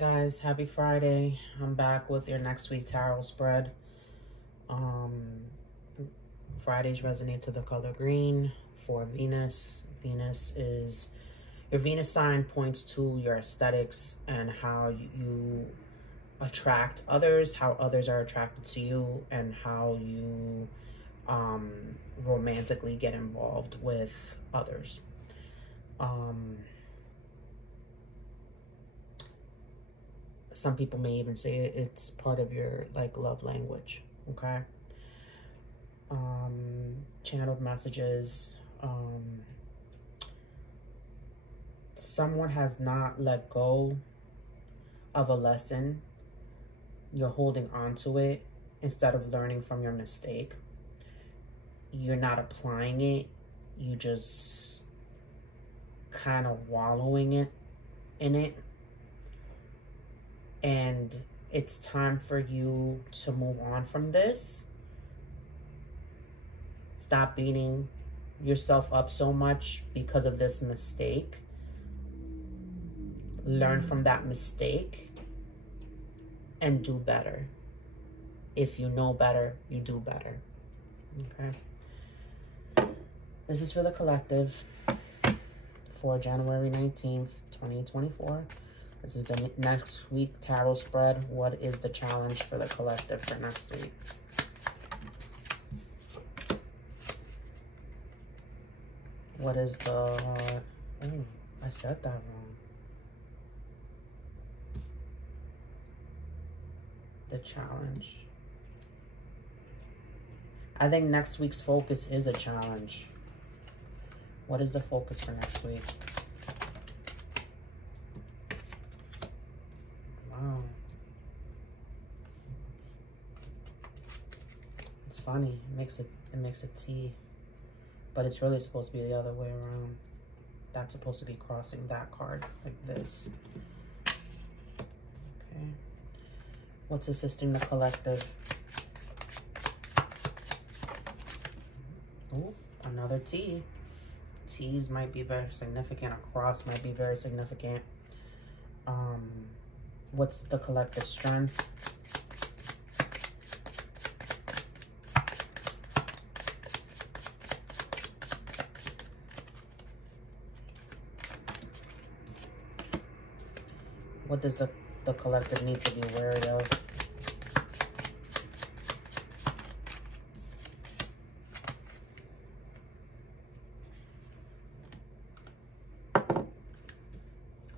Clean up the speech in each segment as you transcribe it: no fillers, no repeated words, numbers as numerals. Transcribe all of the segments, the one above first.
guys, happy Friday. I'm back with your next week tarot spread. Fridays resonate to the color green for Venus. Venus is, your Venus sign points to your aesthetics and how you attract others, how others are attracted to you, and how you romantically get involved with others. Some people may even say it's part of your love language. Okay. Channeled messages. Someone has not let go of a lesson. You're holding on to it instead of learning from your mistake. You're not applying it. You just kind of wallowing in it. And it's time for you to move on from this. Stop beating yourself up so much because of this mistake. Learn from that mistake and do better. If you know better, you do better. Okay. This is for the collective for January 19th, 2024. This is the next week tarot spread. What is the challenge for the collective for next week? What is the... oh, I said that wrong. The challenge. I think next week's focus is a challenge. What is the focus for next week? Wow. It's funny. It makes a T. But it's really supposed to be the other way around. That's supposed to be crossing that card like this. Okay. What's assisting the collective? Oh, another T. T's might be very significant. A cross might be very significant. What's the collective strength? What does the collective need to be wary of?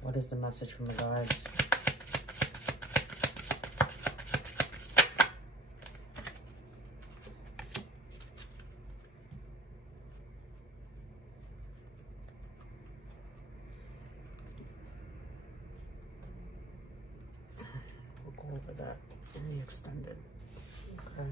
What is the message from the guides? We'll go over that in the extended. Okay.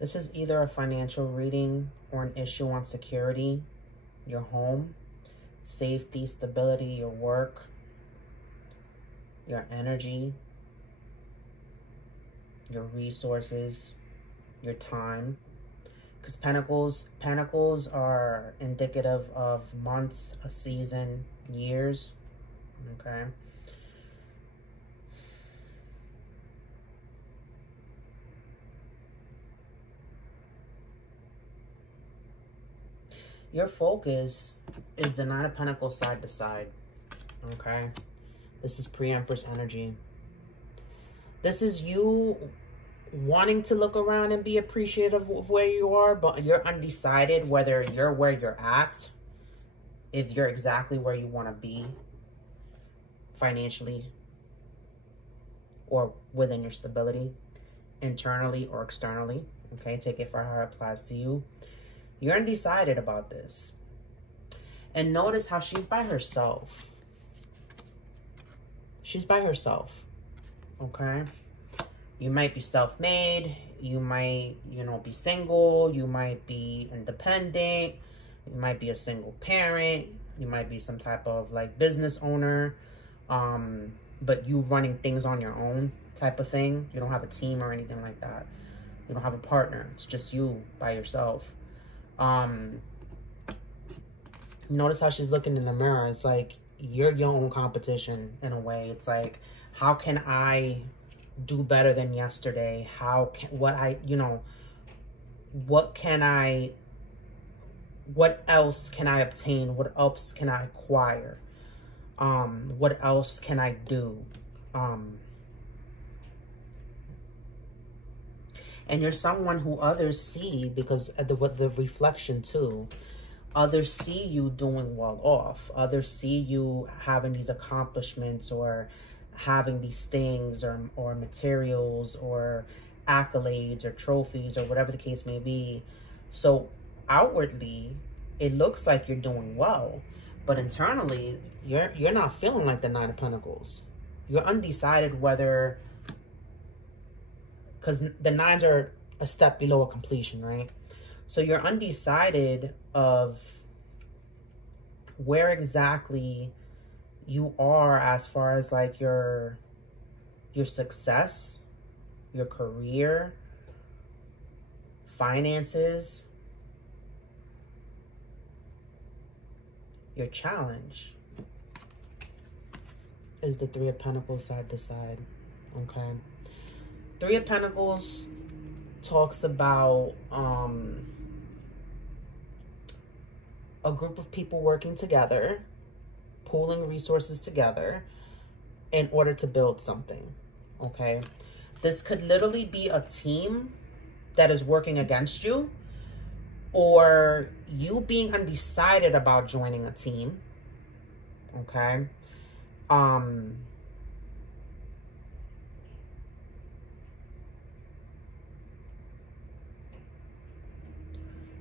This is either a financial reading or an issue on security, your home, safety, stability, your work, your energy, your resources, your time. Because pentacles are indicative of months, a season, years. Okay. Your focus is the Nine of Pentacles side to side. Okay. This is pre-Empress energy. This is you wanting to look around and be appreciative of where you are, but you're undecided whether you're where you're at, if you're exactly where you want to be financially or within your stability, internally or externally. Okay, take it for how it applies to you. You're undecided about this. And notice how she's by herself. She's by herself. Okay? You might be self-made. You might, be single. You might be independent. You might be a single parent. You might be some type of business owner. but you running things on your own type of thing. You don't have a team or anything like that. You don't have a partner. It's just you by yourself. Notice how she's looking in the mirror. It's like you're your own competition in a way. It's like, how can I do better than yesterday? What else can I obtain? What else can I acquire? What else can I do? And you're someone who others see, because of the reflection too. Others see you doing well off. Others see you having these accomplishments or having these things or materials or accolades or trophies or whatever the case may be. So outwardly, it looks like you're doing well, but internally, you're not feeling like the Nine of Pentacles. You're undecided whether, because the nines are a step below a completion, right? So you're undecided of where exactly you are as far as like your success, your career, finances, your challenge is the Three of Pentacles side to side, okay? Three of Pentacles talks about a group of people working together, pooling resources together in order to build something, okay? This could literally be a team that is working against you, or you being undecided about joining a team, okay?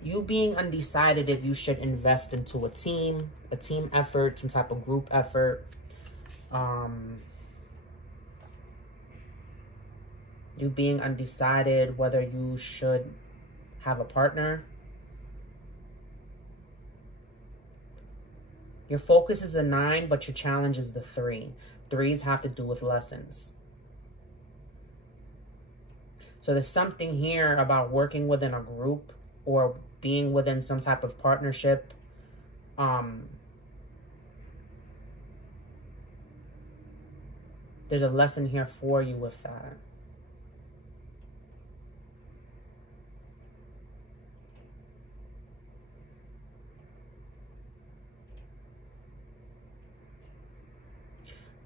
You being undecided if you should invest into a team effort, some type of group effort. You being undecided whether you should have a partner. Your focus is a 9, but your challenge is the 3. 3s have to do with lessons. So there's something here about working within a group or being within some type of partnership. There's a lesson here for you with that.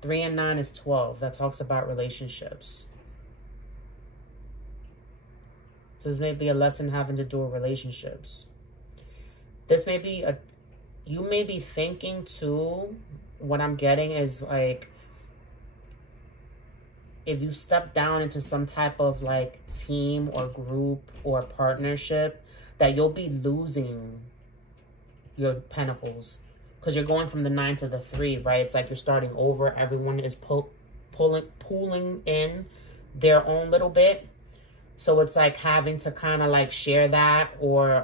Three and 9 is 12. That talks about relationships. So this may be a lesson having to do with relationships. This may be you may be thinking too, what I'm getting is like, if you step down into some type of like team or group or partnership, that you'll be losing your pentacles. Because you're going from the 9 to the 3, right? It's like you're starting over. Everyone is pulling in their own little bit. So it's like having to kind of like share that or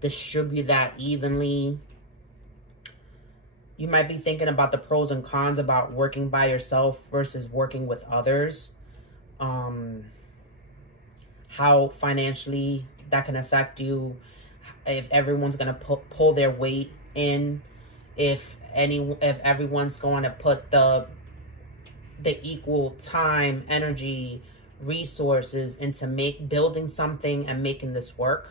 distribute that evenly. You might be thinking about the pros and cons about working by yourself versus working with others. How financially that can affect you. If everyone's going to pull their weight in. If everyone's going to put the equal time, energy, resources into building something and making this work.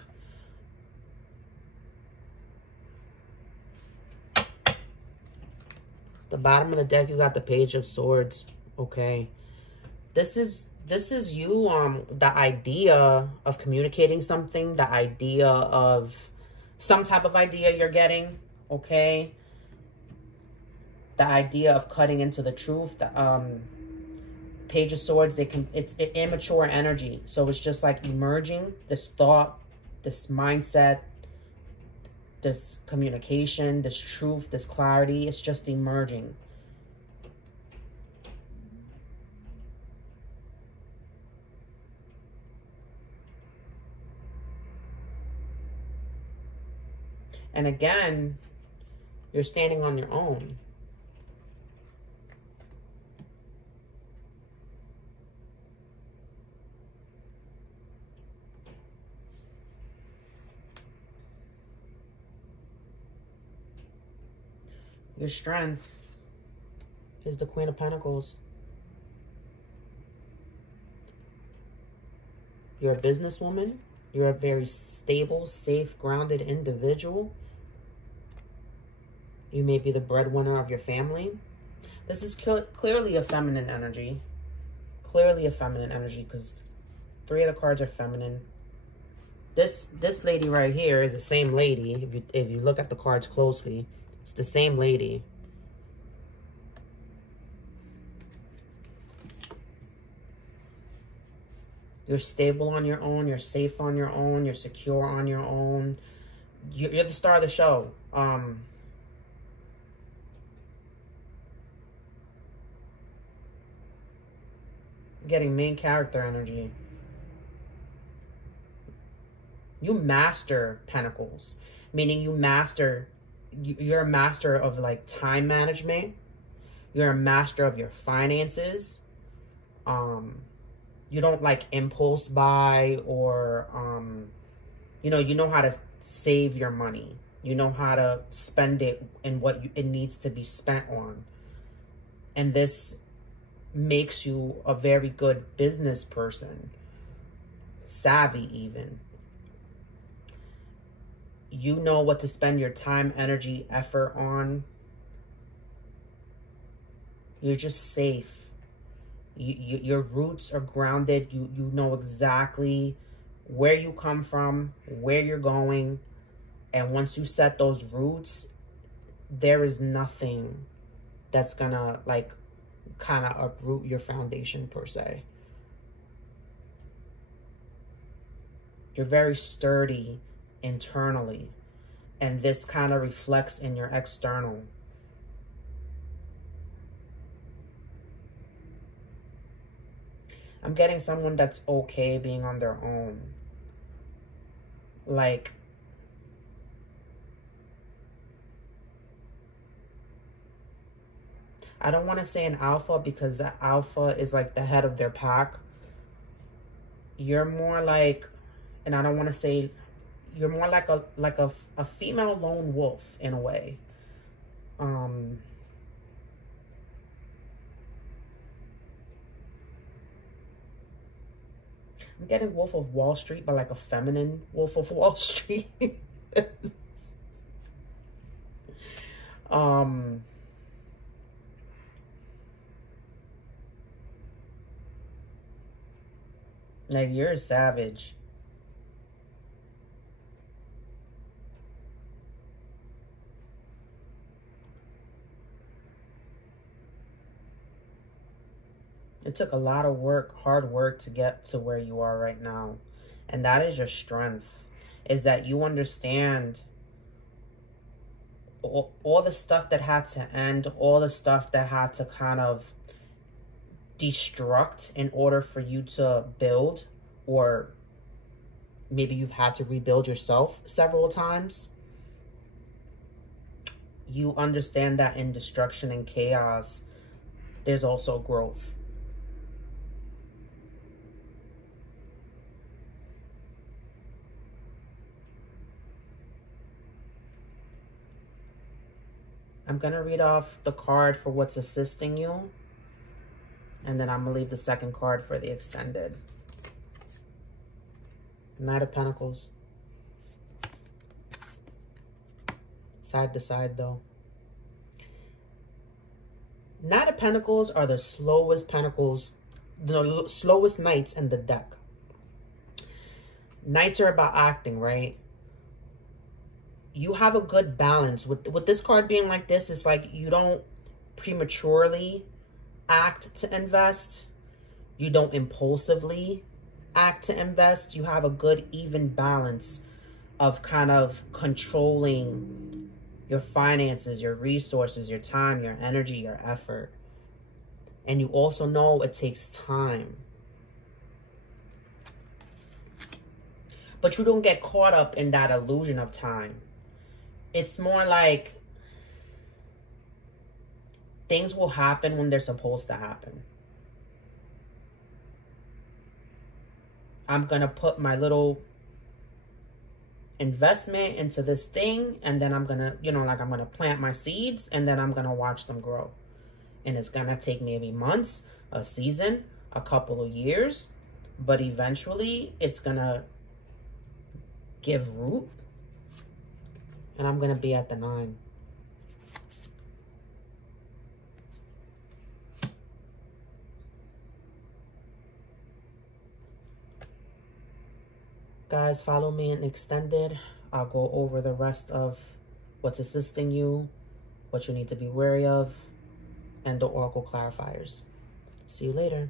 The bottom of the deck, you got the Page of Swords. Okay, this is you, the idea of communicating something, the idea of some type of idea you're getting. Okay, the idea of cutting into the truth. The Page of Swords, it's immature energy. So it's just like emerging, this thought, this mindset, this communication, this truth, this clarity. It's just emerging. And again, you're standing on your own. Your strength is the Queen of Pentacles. You're a businesswoman. You're a very stable, safe, grounded individual. You may be the breadwinner of your family. This is clearly a feminine energy. Clearly a feminine energy, because 3 of the cards are feminine. This lady right here is the same lady. If you look at the cards closely, it's the same lady. You're stable on your own. You're safe on your own. You're secure on your own. You're the star of the show. Getting main character energy. You master Pentacles, meaning you're a master of like time management. You're a master of your finances. You don't like impulse buy, or you know how to save your money. You know how to spend it in what it needs to be spent on. And this makes you a very good business person, savvy even. You know what to spend your time, energy, effort on. You're just safe. Your roots are grounded. You know exactly where you come from, where you're going. And once you set those roots, there is nothing that's gonna like kind of uproot your foundation per se. You're very sturdy internally, and this kind of reflects in your external. I'm getting someone that's okay being on their own. Like, I don't want to say an alpha, because the alpha is like the head of their pack. You're more like, and I don't want to say, you're more like a female lone wolf in a way. I'm getting Wolf of Wall Street, but like a feminine Wolf of Wall Street. Like, you're a savage. It took a lot of work, hard work, to get to where you are right now. And that is your strength, is that you understand all the stuff that had to end, all the stuff that had to kind of destruct in order for you to build, or maybe you've had to rebuild yourself several times. You understand that in destruction and chaos, there's also growth. I'm going to read off the card for what's assisting you, and then I'm going to leave the second card for the extended. Knight of Pentacles. Side to side, though. Knight of Pentacles are the slowest pentacles, the slowest knights in the deck. Knights are about acting, right? You have a good balance. With this card being like this, it's like you don't prematurely act to invest. You don't impulsively act to invest. You have a good even balance of kind of controlling your finances, your resources, your time, your energy, your effort. And you also know it takes time. But you don't get caught up in that illusion of time. It's more like things will happen when they're supposed to happen. I'm going to put my little investment into this thing, and then I'm gonna, you know, like I'm gonna plant my seeds, and then I'm gonna watch them grow. And it's gonna take maybe months, a season, a couple of years, but eventually it's gonna give root, and I'm gonna be at the 9. Guys, follow me in extended. I'll go over the rest of what's assisting you, what you need to be wary of, and the Oracle clarifiers. See you later.